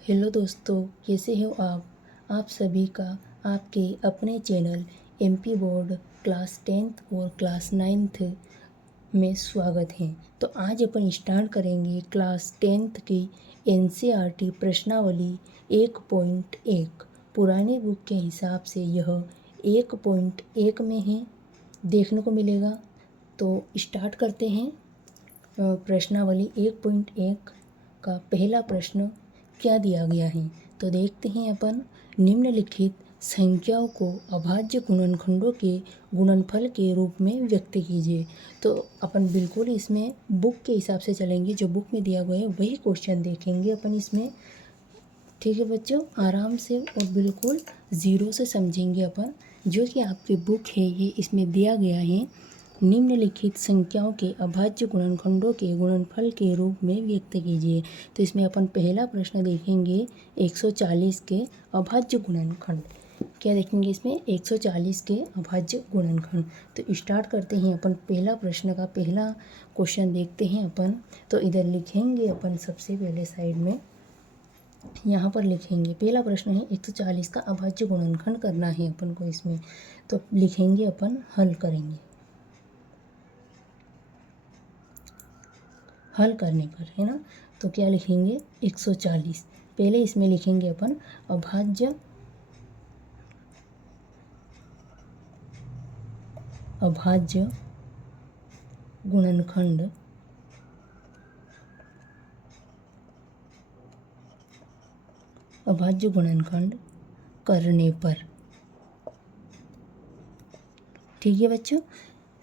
Hello दोस्तों, कैसे हो आप सभी का आपके अपने channel MP board class 10th और क्लास 9th में स्वागत है। तो आज अपन स्टार्ट करेंगे क्लास 10th की एनसीईआरटी प्रश्नावली 1.1। पुराने बुक के हिसाब से यह 1.1 में है, देखने को मिलेगा। तो स्टार्ट करते हैं। प्रश्नावली 1.1 का पहला प्रश्न क्या दिया गया है, तो देखते हैं अपन। निम्नलिखित संख्याओं को अभाज्य गुणनखंडों के गुणनफल के रूप में व्यक्त कीजिए। तो अपन बिल्कुल इसमें बुक के हिसाब से चलेंगे, जो बुक में दिया गया है वही क्वेश्चन देखेंगे अपन इसमें। ठीक है बच्चों, आराम से और बिल्कुल ज़ीरो से समझेंगे अपन। जो कि आपकी बुक है ये इसमें दिया गया है, निम्नलिखित संख्याओं के अभाज्य गुणनखंडों के गुणनफल के रूप में व्यक्त कीजिए। तो इसमें अपन पहला प्रश्न देखेंगे 140 के अभाज्य गुणनखंड। क्या देखेंगे इसमें 140 के अभाज्य गुणनखंड। तो स्टार्ट करते हैं अपन। पहला प्रश्न का पहला क्वेश्चन देखते हैं अपन। तो इधर लिखेंगे अपन सबसे पहले साइड में, यहाँ पर लिखेंगे। पहला प्रश्न है 140 का अभाज्य गुणनखंड करना है अपन को इसमें। तो लिखेंगे अपन, हल करेंगे। हल करने पर है ना, तो क्या लिखेंगे 140। पहले इसमें लिखेंगे अपन अभाज्य गुणनखंड अभाज्य गुणनखंड करने पर। ठीक है बच्चों,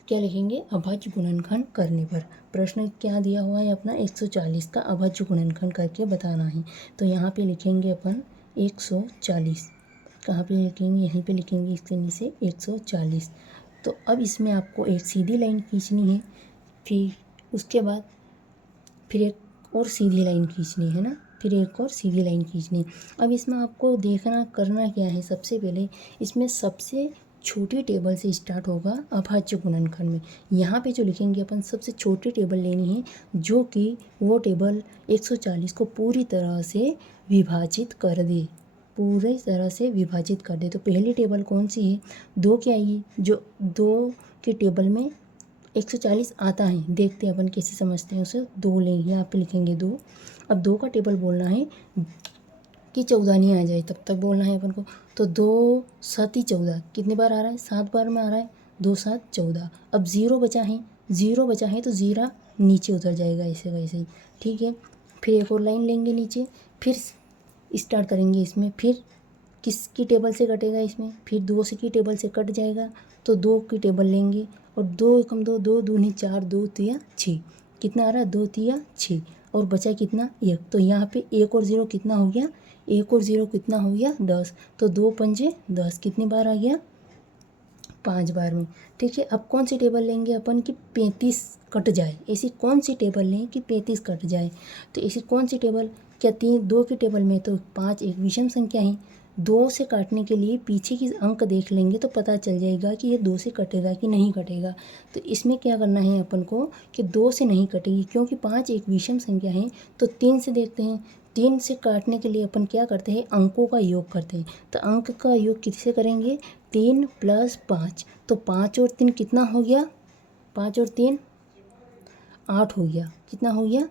क्या लिखेंगे अभाज्य गुणनखंड करने पर। प्रश्न क्या दिया हुआ है अपना, 140 का अभाज्य गुणनखंड करके बताना है। तो यहाँ पे लिखेंगे अपन 140। कहाँ पे लिखेंगे, यहीं पे लिखेंगे, इसके नीचे 140। तो अब इसमें आपको एक सीधी लाइन खींचनी है, फिर उसके बाद फिर एक और सीधी लाइन खींचनी है ना, फिर एक और सीधी लाइन खींचनी है। अब इसमें आपको देखना करना क्या है, सबसे पहले इसमें सबसे छोटी टेबल से स्टार्ट होगा अभाज्य गुणनखंड में। यहाँ पे जो लिखेंगे अपन सबसे छोटी टेबल लेनी है, जो कि वो टेबल 140 को पूरी तरह से विभाजित कर दे, पूरी तरह से विभाजित कर दे। तो पहली टेबल कौन सी है, 2 की आएगी। जो 2 के टेबल में 140 आता है, देखते हैं अपन कैसे समझते हैं उसे। 2 लेंगे, यहाँ पे लिखेंगे 2। अब 2 का टेबल बोलना है कि 14 नहीं आ जाए तब तक बोलना है अपन को। तो 2 7 14 कितने बार आ रहा है, 7 बार में आ रहा है। 2 7 14। अब 0 बचा है, 0 बचा है तो 0 नीचे उतर जाएगा ऐसे वैसे ही। ठीक है, फिर एक और लाइन लेंगे नीचे, फिर स्टार्ट करेंगे इसमें। फिर किसकी टेबल से कटेगा इसमें, फिर 2 से की टेबल से कट जाएगा। तो 2 की टेबल लेंगे और 2 एकम 2, 2 दूनी 4, 2 तिया 6। कितना आ रहा है, 2 तिया 6। और बचा कितना, 1। तो यहाँ पे 1 और 0 कितना हो गया, 1 और 0 कितना हो गया, 10। तो 2 पंजे 10, कितनी बार आ गया, 5 बार में। ठीक है, अब कौन सी टेबल लेंगे अपन कि 35 कट जाए। ऐसी कौन सी टेबल लें कि 35 कट जाए। तो ऐसी कौन सी टेबल, क्या 2 की टेबल में तो 5 एक विषम संख्या है। 2 से काटने के लिए पीछे की अंक देख लेंगे तो पता चल जाएगा कि ये 2 से कटेगा कि नहीं कटेगा। तो इसमें क्या करना है अपन को कि 2 से नहीं कटेगी, क्योंकि 5 एक विषम संख्या है। तो 3 से देखते हैं। 3 से काटने के लिए अपन क्या करते हैं, अंकों का योग करते हैं। तो अंक का योग किससे करेंगे, 3 + 5। तो 5 और 3 कितना हो गया, 5 और 3 8 हो गया। कितना हो गया,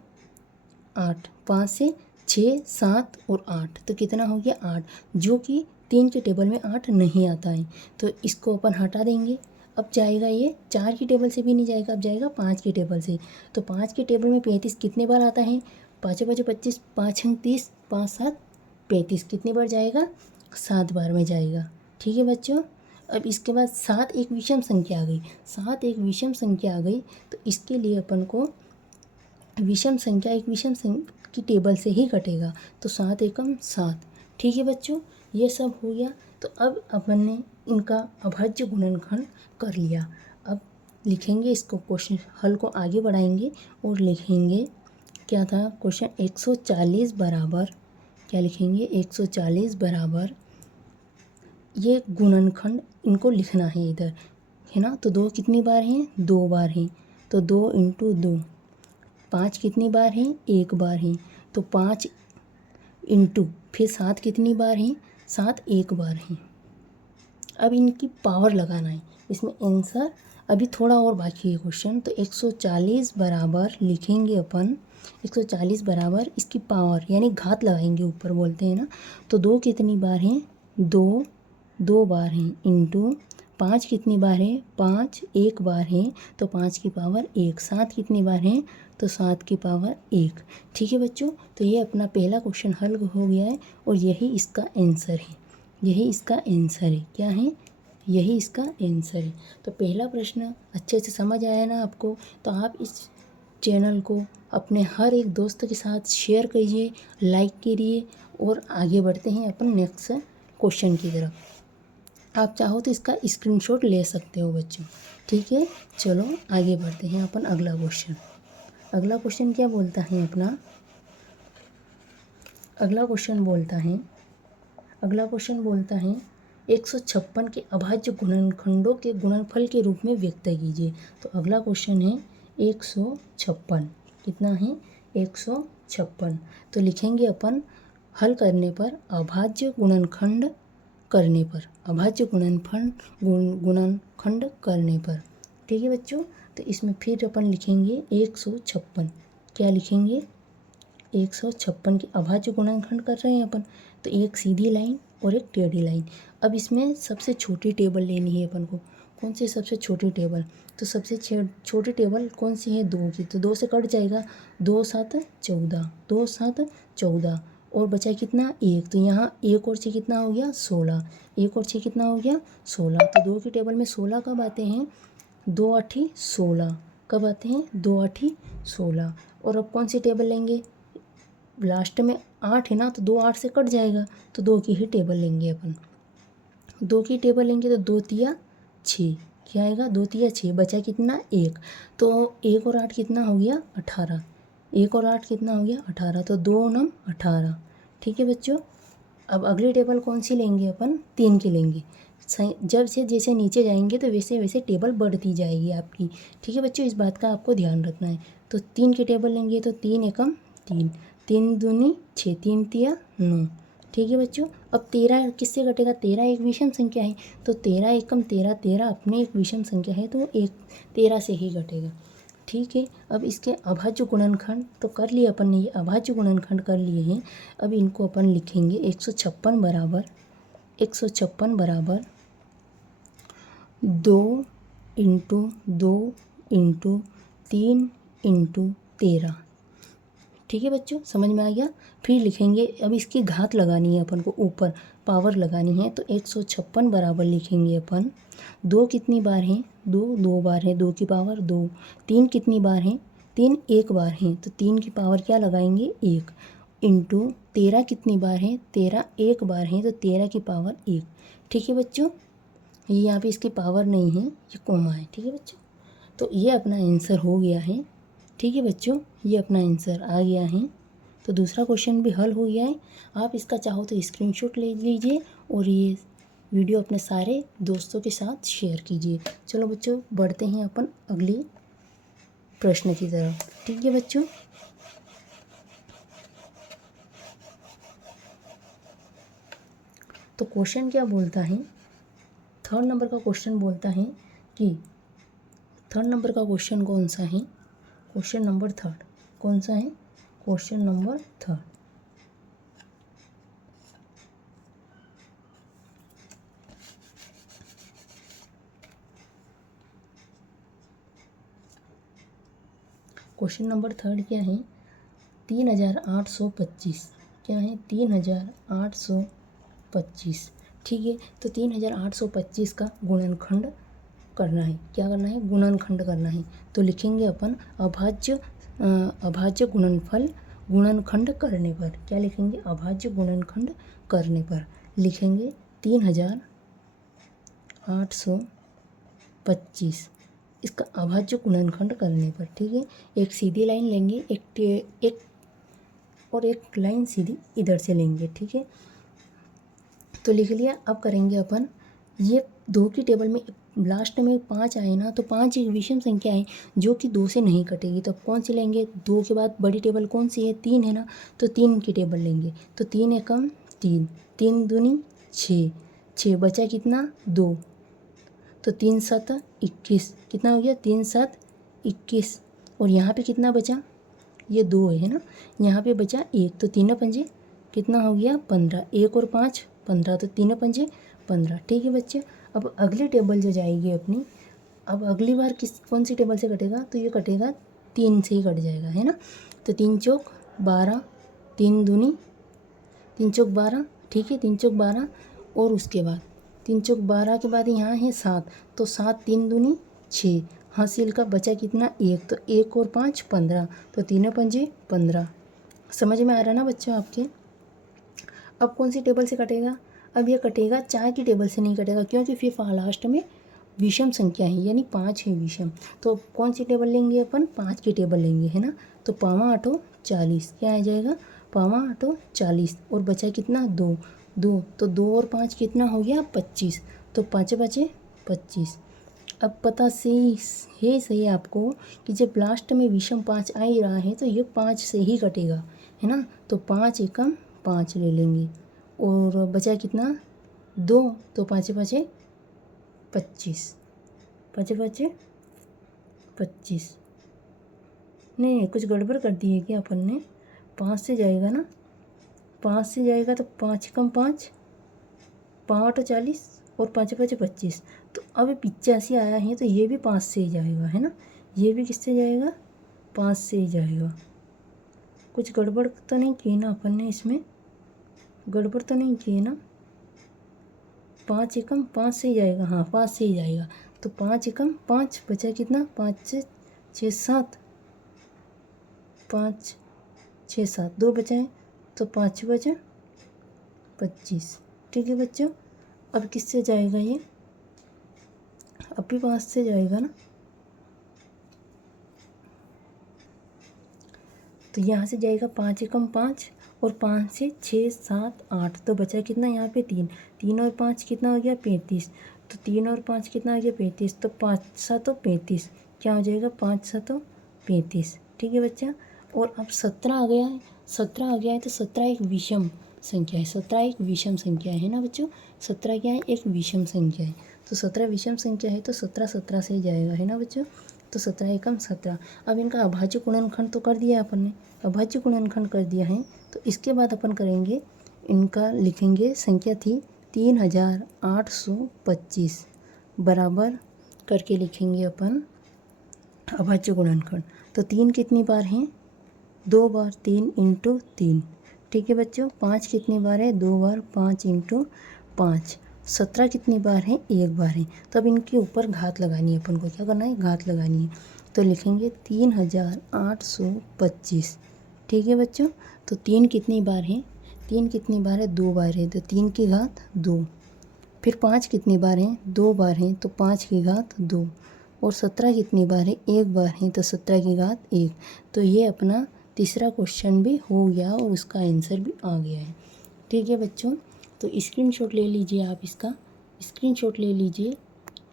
8। 5 से 6 7 और 8, तो कितना हो गया 8, जो कि 3 के टेबल में 8 नहीं आता है। तो इसको अपन हटा देंगे। अब जाएगा ये 4 की टेबल से भी नहीं जाएगा, अब जाएगा 5 की टेबल से। तो 5 की टेबल में 35 कितने बार आता है, 5 5 25, 5 30, 5 7 35, कितनी बार जाएगा, 7 बार में जाएगा। ठीक है बच्चों, अब इसके बाद 7 एक विषम संख्या आ गई। 7 एक विषम संख्या आ गई, तो इसके लिए अपन को विषम संख्या एक विषम संख्या की टेबल से ही कटेगा। तो 7 एकम 7। ठीक है बच्चों, ये सब हो गया। तो अब अपन ने इनका अभाज्य गुणनखंड कर लिया। अब लिखेंगे इसको, क्वेश्चन हल को आगे बढ़ाएंगे और लिखेंगे क्या था क्वेश्चन, 140 बराबर, क्या लिखेंगे 140 बराबर, ये गुणनखंड इनको लिखना है इधर, है ना। तो 2 कितनी बार हैं, 2 बार हैं। तो 2 × 2। 5 कितनी बार हैं, 1 बार हैं। तो 5 इंटू फिर 7 कितनी बार हैं, 7 एक बार हैं। अब इनकी पावर लगाना है, इसमें आंसर अभी थोड़ा और बाकी है क्वेश्चन। तो 140 बराबर लिखेंगे अपन, 140 बराबर इसकी पावर यानी घात लगाएंगे ऊपर बोलते हैं ना। तो 2 कितनी बार हैं, 2 2 बार हैं इंटू 5 कितनी बार है, 5 एक बार है तो 5 की पावर 1। 7 कितनी बार है तो 7 की पावर 1। ठीक है बच्चों, तो ये अपना पहला क्वेश्चन हल हो गया है और यही इसका आंसर है, यही इसका आंसर है। क्या है, यही इसका आंसर है। तो पहला प्रश्न अच्छे से समझ आया ना आपको। तो आप इस चैनल को अपने हर एक दोस्त के साथ शेयर कीजिए, लाइक कीजिए और आगे बढ़ते हैं अपन नेक्स्ट क्वेश्चन की तरफ। आप चाहो तो इसका स्क्रीनशॉट ले सकते हो बच्चों। ठीक है, चलो आगे बढ़ते हैं अपन अगला क्वेश्चन। अगला क्वेश्चन क्या बोलता है अपना, अगला क्वेश्चन बोलता है 156 के अभाज्य गुणनखंडों के गुणनफल के रूप में व्यक्त कीजिए। तो अगला क्वेश्चन है 156, कितना है 156। तो लिखेंगे अपन हल करने पर अभाज्य गुणनखंड करने पर, अभाज्य गुणनखंड करने पर। ठीक है बच्चों, तो इसमें फिर अपन लिखेंगे 156। क्या लिखेंगे, 156 की अभाज्य गुणनखंड कर रहे हैं अपन। तो एक सीधी लाइन और एक टेढ़ी लाइन। अब इसमें सबसे छोटी टेबल लेनी है अपन को। कौन सी सबसे छोटी टेबल, तो सबसे छोटी टेबल कौन सी है, 2 की। तो 2 से कट जाएगा, 2 7 14, 2 7 14 और बचा कितना 1। तो यहाँ 1 और 6 कितना हो गया 16, 1 और 6 कितना हो गया 16। तो 2 की टेबल में 16 कब आते हैं, 2 8 16, कब आते हैं 2 8 16। और अब कौन सी टेबल लेंगे, लास्ट में 8 है ना, तो 2 8 से कट जाएगा तो 2 की ही टेबल लेंगे अपन। 2 की टेबल लेंगे तो 2 तिया 6, क्या आएगा 2 तिया 6, बचा कितना 1। तो 1 और 8 कितना हो गया 18, 1 और 8 कितना हो गया 18, तो 2 9 18। ठीक है बच्चों, अब अगली टेबल कौन सी लेंगे अपन, 3 की लेंगे। जब से जैसे नीचे जाएंगे तो वैसे वैसे टेबल बढ़ती जाएगी आपकी। ठीक है बच्चों, इस बात का आपको ध्यान रखना है। तो 3 की टेबल लेंगे तो 3 एकम 3, 3 दूनी 6, 3 तिया 9। ठीक है बच्चों, अब 13 किससे घटेगा, 13 एक विषम संख्या है तो 13 एकम 13, 13 अपने एक विषम संख्या है तो एक 13 से ही घटेगा। ठीक है, अब इसके अभाज्य गुणनखंड तो कर लिए अपन ने, ये अभाज्य गुणनखंड कर लिए हैं। अब इनको अपन लिखेंगे 156 बराबर 2 इंटू 2 इंटू 3 इंटू 13। ठीक है बच्चों, समझ में आ गया। फिर लिखेंगे, अब इसकी घात लगानी है अपन को, ऊपर पावर लगानी है। तो 156 बराबर लिखेंगे अपन, 2 कितनी बार हैं 2 2 बार है, 2 की पावर 2। 3 कितनी बार हैं 3 एक बार हैं, तो 3 की पावर क्या लगाएंगे 1 इंटू 13 कितनी बार है 13 एक बार है तो 13 की पावर 1। ठीक है बच्चों, ये यहाँ पे इसकी पावर नहीं है, ये कोमा है। ठीक है बच्चों, तो ये अपना आंसर हो गया है। ठीक है बच्चों, ये अपना आंसर आ गया है। तो दूसरा क्वेश्चन भी हल हो गया है। आप इसका चाहो तो स्क्रीनशॉट ले लीजिए और ये वीडियो अपने सारे दोस्तों के साथ शेयर कीजिए। चलो बच्चों, बढ़ते हैं अपन अगले प्रश्न की तरफ। ठीक है बच्चों, तो क्वेश्चन क्या बोलता है, थर्ड नंबर का क्वेश्चन बोलता है कि थर्ड नंबर का क्वेश्चन कौन सा है, क्वेश्चन नंबर थर्ड कौन सा है, question number third. Question number third क्या है, 3825, क्या है 3825। ठीक है, तो 3825 का गुणनखंड करना है। क्या करना है, गुणनखंड करना है। तो लिखेंगे अपन अभाज्य गुणनफल गुणनखंड करने पर। क्या लिखेंगे, अभाज्य गुणनखंड करने पर लिखेंगे 3825 इसका अभाज्य गुणनखंड करने पर। ठीक है, एक सीधी लाइन लेंगे, एक और एक लाइन सीधी इधर से लेंगे। ठीक है, तो लिख लिया। अब करेंगे अपन ये 2 की टेबल में लास्ट में 5 आए ना, तो 5 एक विषम संख्या है जो कि 2 से नहीं कटेगी। तो कौन सी लेंगे? 2 के बाद बड़ी टेबल कौन सी है? 3 है ना, तो 3 की टेबल लेंगे। तो 3 एकम 3, 3 दूनी 6, 6 बचा कितना? 2, तो 3 7 21, कितना हो गया? 3 7 21। और यहाँ पे कितना बचा? ये 2 है ना, यहाँ पे बचा 1, तो 3 पंजे कितना हो गया? 15, 1 और 5 15, तो 3 पंजे 15। ठीक है बच्चे, अब अगली टेबल जो जाएगी अपनी, अब अगली बार कौन सी टेबल से कटेगा? तो ये कटेगा 3 से ही कट जाएगा, है ना। तो 3 चौक 12, 3 दूनी 3 चौक 12, ठीक है, 3 चौक 12। और उसके बाद 3 चौक 12 के बाद यहाँ है 7, तो 7 3 दूनी 6, हासिल का बचा कितना? 1, तो 1 और 5 15, तो 3 पंजे 15। समझ में आ रहा ना बच्चों आपके? अब कौन सी टेबल से कटेगा? अब ये कटेगा 4 की टेबल से नहीं कटेगा, क्योंकि फिर लास्ट में विषम संख्या है, यानी 5 है विषम। तो कौन सी टेबल लेंगे अपन? 5 की टेबल लेंगे, है ना। तो 5 8 40, क्या आ जाएगा? 5 8 40, और बचा कितना? 2, 2, तो 2 और 5 कितना हो गया? 25, तो 5 बचे 25। अब पता सही आपको कि जब लास्ट में विषम 5 आ ही रहा है तो ये 5 से ही कटेगा, है ना। तो 5 एकम 5 ले लेंगे, और बचा कितना? 2, तो 5 5 25, 5 5 25। नहीं, कुछ गड़बड़ कर दी है क्या अपन ने? 5 से जाएगा ना, 5 से जाएगा तो 5 कम 5, 5 40, और 5 5 25। तो अब 85 आया है, तो ये भी 5 से ही जाएगा, है ना। ये भी किससे जाएगा? 5 से ही जाएगा। कुछ गड़बड़ तो नहीं की ना अपन ने? इसमें गड़बड़ तो नहीं की ना? 5 एकम 5 से ही जाएगा, हाँ 5 से ही जाएगा। तो 5 एकम 5, बचा कितना? 5 से 6 7, 5 6 7, 2 बचाए, तो 5 बचे 25। ठीक है बच्चों, अब किससे जाएगा ये? अब भी 5 से जाएगा ना। तो यहाँ से जाएगा 5 एकम 5, और 5 से 6 7 8, तो बचा कितना? यहाँ पे 3, 3 और 5 कितना हो गया? 35, तो 3 और 5 कितना हो गया? 35, तो 5 7 35, क्या हो जाएगा? 5 7 35। ठीक है बच्चा। और अब 17 आ गया है, 17 आ गया है, तो 17 एक विषम संख्या है, 17 एक विषम संख्या है ना बच्चों। 17 क्या है? एक विषम संख्या है। तो 17 विषम संख्या है, तो 17 17 से ही जाएगा, है ना बच्चों। तो 17 एकम 17। अब इनका अभाज्य गुणनखंड तो कर दिया अपन ने, अभाज्य गुणनखंड कर दिया है। तो इसके बाद अपन करेंगे, इनका लिखेंगे, संख्या थी 3825 बराबर करके लिखेंगे अपन अभाज्य गुणनखंड। तो 3 कितनी बार हैं? 2 बार, 3 इंटू 3। ठीक है बच्चों। 5 कितनी बार है? 2 बार, 5 इंटू 5। 17 कितनी बार है? 1 बार है। तो अब इनके ऊपर घात लगानी है अपन को, क्या करना है? घात लगानी है। तो लिखेंगे 3825। ठीक है बच्चों। तो 3 कितनी बार है? 3 कितनी बार है? 2 बार है, तो 3 की घात 2। फिर 5 कितनी बार है? 2 बार है, तो 5 की घात 2। और 17 कितनी बार है? 1 बार है, तो 17 की घात 1। तो ये अपना तीसरा क्वेश्चन भी हो गया, और उसका आंसर भी आ गया है। ठीक है बच्चों। तो स्क्रीनशॉट ले लीजिए, आप इसका स्क्रीनशॉट ले लीजिए।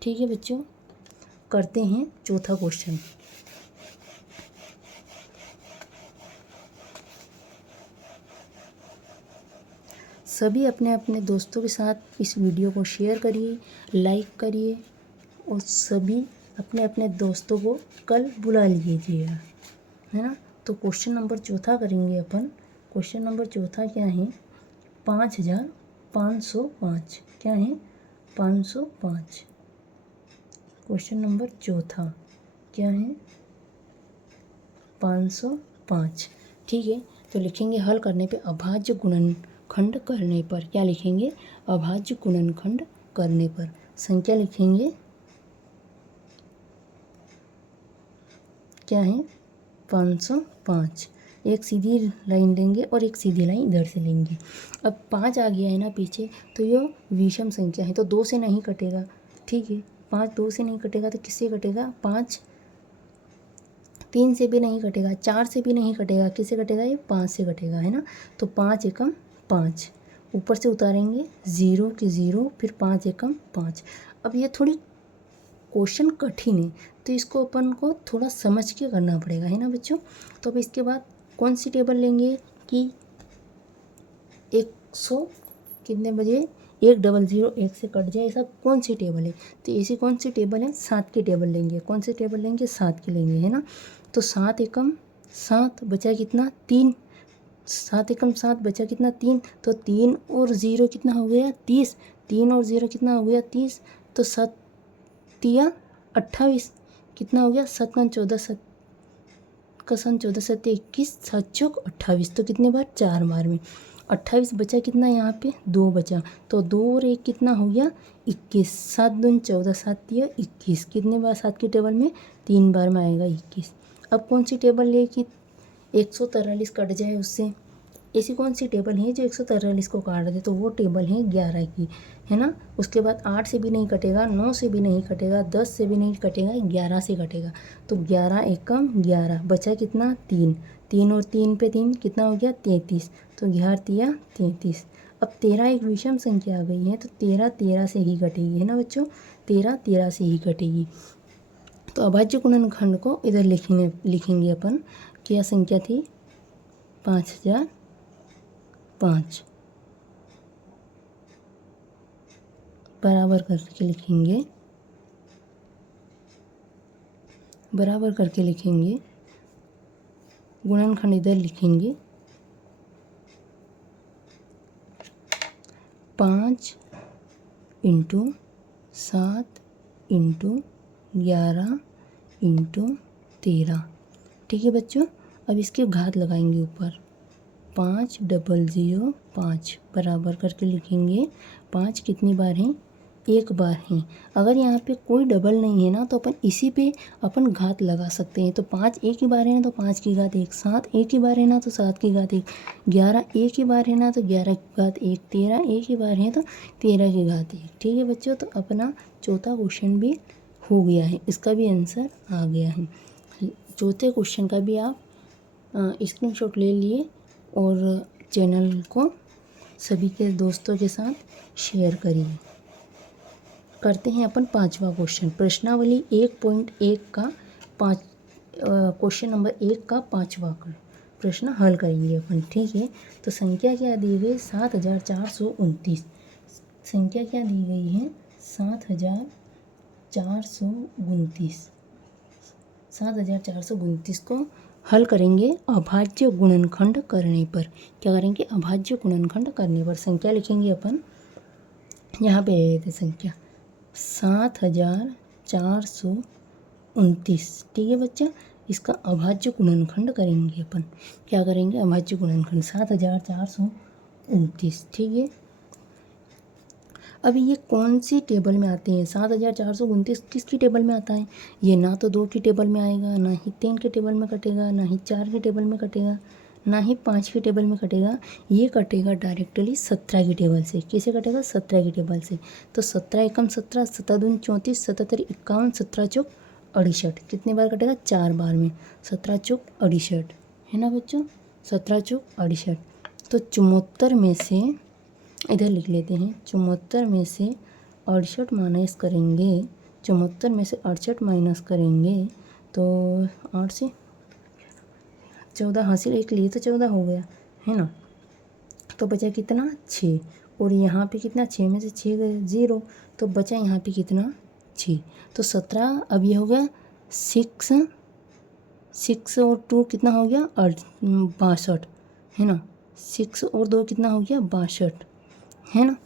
ठीक है बच्चों, करते हैं चौथा क्वेश्चन। सभी अपने अपने दोस्तों के साथ इस वीडियो को शेयर करिए, लाइक करिए, और सभी अपने अपने दोस्तों को कल बुला लीजिएगा, है ना। तो क्वेश्चन नंबर चौथा करेंगे अपन। क्वेश्चन नंबर चौथा क्या है? 5505। क्या है? 505। क्वेश्चन नंबर चौथा क्या है? 505। ठीक है। तो लिखेंगे हल करने पे अभाज्य गुणनखंड करने पर। क्या लिखेंगे? अभाज्य गुणनखंड करने पर संख्या लिखेंगे, क्या है? 505। एक सीधी लाइन लेंगे और एक सीधी लाइन इधर से लेंगे। अब 5 आ गया है ना पीछे, तो ये विषम संख्या है, तो 2 से नहीं कटेगा। ठीक है, 5 2 से नहीं कटेगा, तो किससे कटेगा? 5 3 से भी नहीं कटेगा, 4 से भी नहीं कटेगा, किससे कटेगा? ये 5 से कटेगा, है ना। तो 5 एकम 5, ऊपर से उतारेंगे 0 की 0, फिर 5 एकम 5। अब ये थोड़ी क्वेश्चन कठिन है तो इसको अपन को थोड़ा समझ के करना पड़ेगा, है ना बच्चों। तो अब इसके बाद कौन सी टेबल लेंगे कि 100 कितने बजे 100 से कट जाए, ऐसा कौन सी टेबल है। तो ऐसी कौन सी टेबल है, 7 की टेबल लेंगे। कौन सी टेबल लेंगे, 7 की लेंगे, है ना। तो 7 एकम 7 बचा कितना 3, 7 एकम 7 बचा कितना 3, तो 3 और 0 कितना हो गया 30, 3 और 0 कितना हो गया 30, तो 7 तिया 28 कितना हो गया 7 का 14, 7 का 14 7 21, 7 चौक 28, तो कितने बार 4 बार में 28 बचा कितना यहाँ पे 2 बचा, तो 2 और 1 कितना हो गया 21, 7 दूनी 14, 7 तिया 21, कितने बार 7 की टेबल में 3 बार में आएगा 21। अब कौन सी टेबल ले कि 143 कट जाए उससे, ऐसी कौन सी टेबल है जो 143 को काट दे, तो वो टेबल है 11 की, है ना। उसके बाद 8 से भी नहीं कटेगा, 9 से भी नहीं कटेगा, 10 से भी नहीं कटेगा, 11 से कटेगा। तो 11 एकम 11 बचा कितना 3, 3 और 3 पे 3 कितना हो गया 33, तो 11 तिया 33। अब 13 एक विषम संख्या आ गई है तो 13 13 से ही कटेगी, है ना बच्चों, 13 13 से ही कटेगी। तो अभाज्य गुणनखंड को इधर लिखेंगे अपन, क्या संख्या थी 5005, बराबर करके लिखेंगे, बराबर करके लिखेंगे, गुणनखंड इधर लिखेंगे 5 × 7 × 11 × 13, ठीक है बच्चों। अब इसके घात लगाएंगे ऊपर, 5005 बराबर करके लिखेंगे, 5 कितनी बार हैं, एक बार हैं। अगर यहाँ पे कोई डबल नहीं है ना तो अपन इसी पे अपन घात लगा सकते हैं। तो 5 एक ही बार है ना तो 5 की घात 1, 7 एक ही बार है ना तो 7 की घात 1, 11 एक ही बार है ना तो 11 की घात 1, 13 एक ही बार है तो 13 की घात 1, ठीक है बच्चों। तो अपना चौथा क्वेश्चन भी हो गया है, इसका भी आंसर आ गया है। चौथे क्वेश्चन का भी आप स्क्रीनशॉट ले लिए और चैनल को सभी के दोस्तों के साथ शेयर करिए। करते हैं अपन पांचवा क्वेश्चन, प्रश्नावली 1.1 का क्वेश्चन नंबर 1 का पांचवा प्रश्न हल करेंगे अपन, ठीक है। तो संख्या क्या दी गई 7429, संख्या क्या दी गई है 7429, 7429 को हल करेंगे अभाज्य गुणनखंड करने पर। क्या करेंगे, अभाज्य गुणनखंड करने पर संख्या लिखेंगे अपन, यहाँ पे थे संख्या 7429, ठीक है बच्चा। इसका अभाज्य गुणनखंड करेंगे अपन, क्या करेंगे अभाज्य गुणनखंड 7429, ठीक है। अभी ये कौन सी टेबल में आते हैं, 7429 किसकी टेबल में आता है, ये ना तो 2 की टेबल में आएगा, ना ही 3 के टेबल में कटेगा, ना ही 4 की टेबल में कटेगा, ना ही 5 की टेबल में कटेगा, ये कटेगा डायरेक्टली 17 की टेबल से। कैसे कटेगा 17 की टेबल से, तो 17 एकम 17, 7 दूनी 34, 77 51, 17 चौक 68, कितने बार कटेगा 4 बार में, 17 चौक 68, है ना बच्चों, 17 चौक 68। तो 74 में से इधर लिख लेते हैं, 74 में से 68 माइनस करेंगे, 74 में से 68 माइनस करेंगे तो 8 से 14 हासिल, एक लिए तो 14 हो गया, है ना। तो बचा कितना 6, और यहाँ पे कितना 6 में से 6 गए 0, तो बचा यहाँ पे कितना 6, तो 17। अब ये हो गया 6 और 2 कितना हो गया 62, है ना। 6 और 2 कितना हो गया 62, है ना।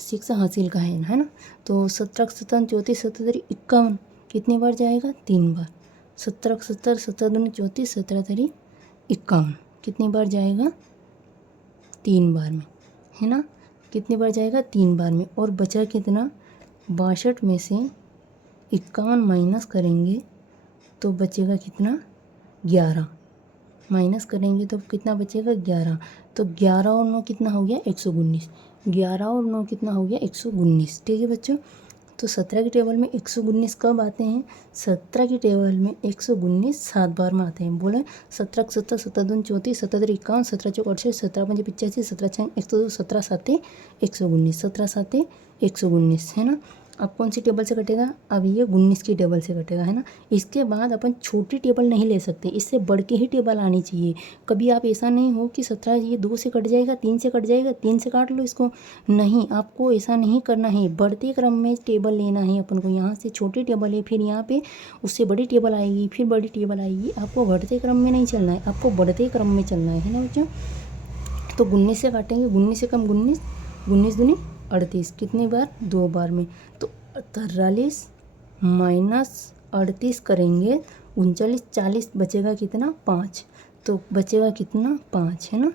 6 हासिल का है ना। तो 17 17 34 77 51 कितनी बार जाएगा 3 बार, 17 70 17 दूनी 34, 17 तरी 51 कितनी बार जाएगा 3 बार में, है ना। कितनी बार जाएगा 3 बार में, और बचा कितना 62 में से 51 माइनस करेंगे तो बचेगा कितना 11, माइनस करेंगे तो कितना बचेगा 11, तो 11 और 9 कितना हो गया 119, 11 और 9 कितना हो गया 119, ठीक है बच्चों। तो 17 की टेबल में 119 कब आते हैं, 17 की टेबल में 119 7 बार में आते हैं। बोले 17 70 17 दूनी 34, 17 51, 17 चौक 68, 17 पंजे 85, 17 6 102, 17 7 119, 17 7 119, है ना। अब कौन सी टेबल से कटेगा, अब ये 19 की टेबल से कटेगा, है ना। इसके बाद अपन छोटी टेबल नहीं ले सकते, इससे बढ़ के ही टेबल आनी चाहिए। कभी आप ऐसा नहीं हो कि 17 ये 2 से कट जाएगा, 3 से कट जाएगा, 3 से काट लो इसको, नहीं, आपको ऐसा नहीं करना है। बढ़ते क्रम में टेबल लेना है अपन को। यहाँ से छोटी टेबल है, फिर यहाँ पे उससे बड़ी टेबल आएगी, फिर बड़ी टेबल आएगी। आपको घटते क्रम में नहीं चलना है, आपको बढ़ते क्रम में चलना है ना बच्चों। तो 19 से काटेंगे, 19 से कम 19, 19 दूनी 38, कितनी बार, 2 बार में। तो 43 माइनस 38 करेंगे 39, 40 बचेगा कितना, 5। तो बचेगा कितना, 5, है ना।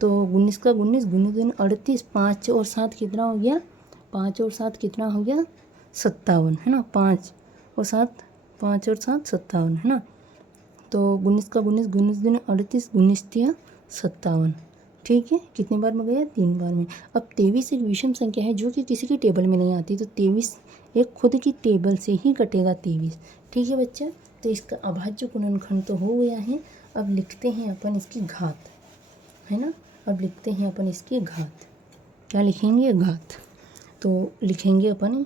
तो 19 का 19, 19 दूनी 38, 5 और 7 कितना हो गया, 5 और 7 कितना हो गया, 57, है ना। 5 और 7, 5 और 7 57, है ना। तो 19 का 19, 19 दूनी 38, 19 दिया 57, ठीक है। कितनी बार में गया, 3 बार में। अब 23 एक विषम संख्या है जो कि किसी की टेबल में नहीं आती, तो 23 एक खुद की टेबल से ही कटेगा 23, ठीक है बच्चा। तो इसका अभाज्य गुणनखंड तो हो गया है। अब लिखते हैं अपन इसकी घात, है ना। अब लिखते हैं अपन इसकी घात, क्या लिखेंगे, घात। तो लिखेंगे अपन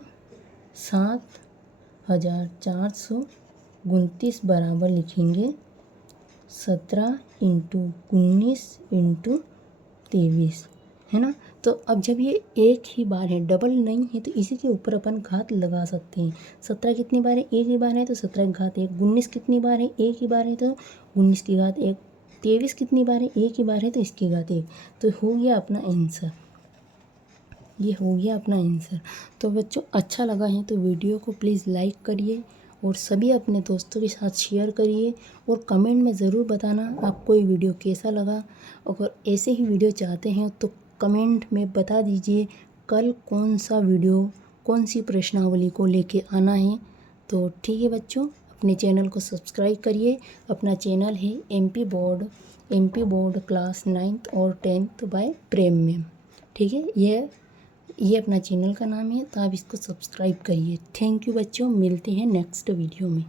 7429 बराबर लिखेंगे 17 इंटू 19 इंटू 23, है ना। तो अब जब ये एक ही बार है, डबल नहीं है, तो इसी के ऊपर अपन घात लगा सकते हैं। 17 कितनी बार है, एक ही बार है, तो 17 की घात 1। 19 कितनी बार है, एक ही बार है, तो 19 की घात 1। 23 कितनी बार है, एक ही बार है, तो इसकी घात 1। तो हो गया अपना आंसर, ये हो गया अपना आंसर। तो बच्चों अच्छा लगा है तो वीडियो को प्लीज़ लाइक करिए और सभी अपने दोस्तों के साथ शेयर करिए और कमेंट में ज़रूर बताना आपको ये वीडियो कैसा लगा। अगर ऐसे ही वीडियो चाहते हैं तो कमेंट में बता दीजिए कल कौन सा वीडियो, कौन सी प्रश्नावली को लेके आना है। तो ठीक है बच्चों, अपने चैनल को सब्सक्राइब करिए। अपना चैनल है एमपी बोर्ड क्लास 9th और 10th बाय प्रेम मैम, ठीक है। ये अपना चैनल का नाम है, तो आप इसको सब्सक्राइब करिए। थैंक यू बच्चों, मिलते हैं नेक्स्ट वीडियो में।